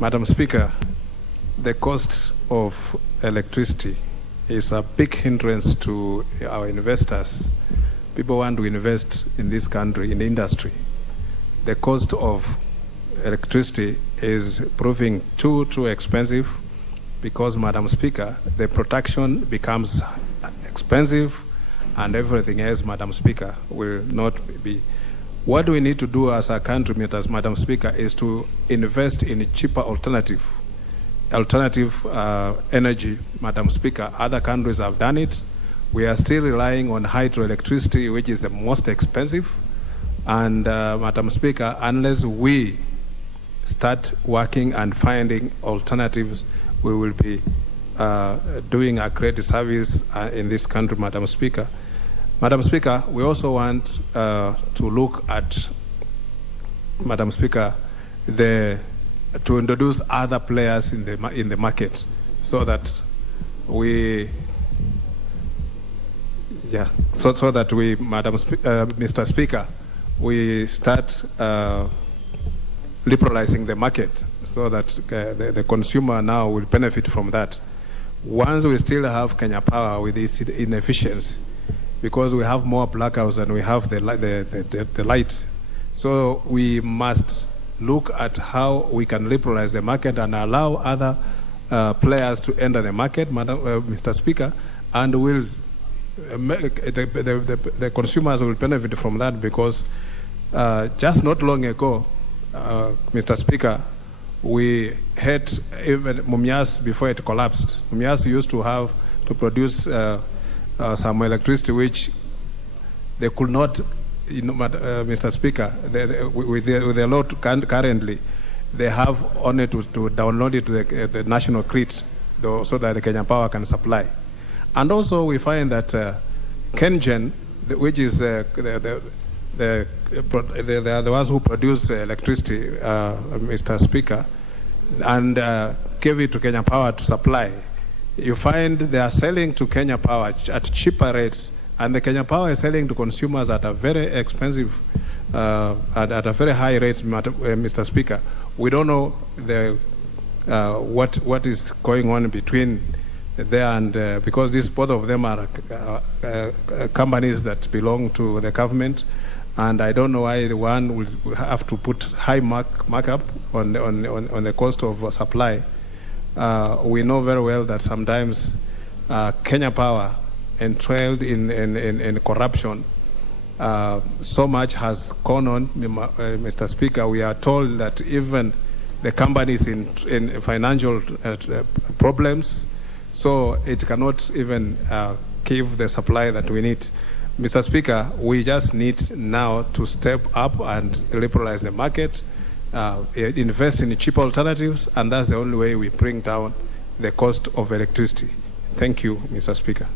Madam Speaker, the cost of electricity is a big hindrance to our investors. People want to invest in this country, in industry. The cost of electricity is proving too expensive because, Madam Speaker, the production becomes expensive and everything else, Madam Speaker, will not be. What we need to do as a country, Madam Speaker, is to invest in a cheaper alternative energy, Madam Speaker. Other countries have done it. We are still relying on hydroelectricity, which is the most expensive. And, Madam Speaker, unless we start working and finding alternatives, we will be doing a great service in this country, Madam Speaker. Madam Speaker, we also want to look at, Madam Speaker, to introduce other players in the market, so that we, so that we, Mr. Speaker, we start liberalizing the market, so that the consumer now will benefit from that. Once we still have Kenya Power with its inefficiency, because we have more blackouts than we have the light. So we must look at how we can liberalize the market and allow other players to enter the market, Mr. Speaker, and the consumers will benefit from that, because just not long ago, Mr. Speaker, we had even Mumias before it collapsed. Mumias used to produce some electricity which they could not, Mr. Speaker, with the law currently, they have only to download it to the national grid, so that the Kenya Power can supply. And also we find that KenGen, which is the ones who produce electricity, Mr. Speaker, and give it to Kenya Power to supply. You find they are selling to Kenya Power at cheaper rates, and the Kenya Power is selling to consumers at a very expensive, at a very high rates, Mr. Speaker. We don't know what is going on between there and because both of them are companies that belong to the government, and I don't know why the one will have to put high markup on the cost of supply. We know very well that sometimes Kenya Power entrailed in corruption. So much has gone on, Mr. Speaker. We are told that even the company is in financial problems, so it cannot even give the supply that we need. Mr. Speaker, we just need now to step up and liberalize the market, invest in cheap alternatives, and that's the only way we bring down the cost of electricity. Thank you, Mr. Speaker.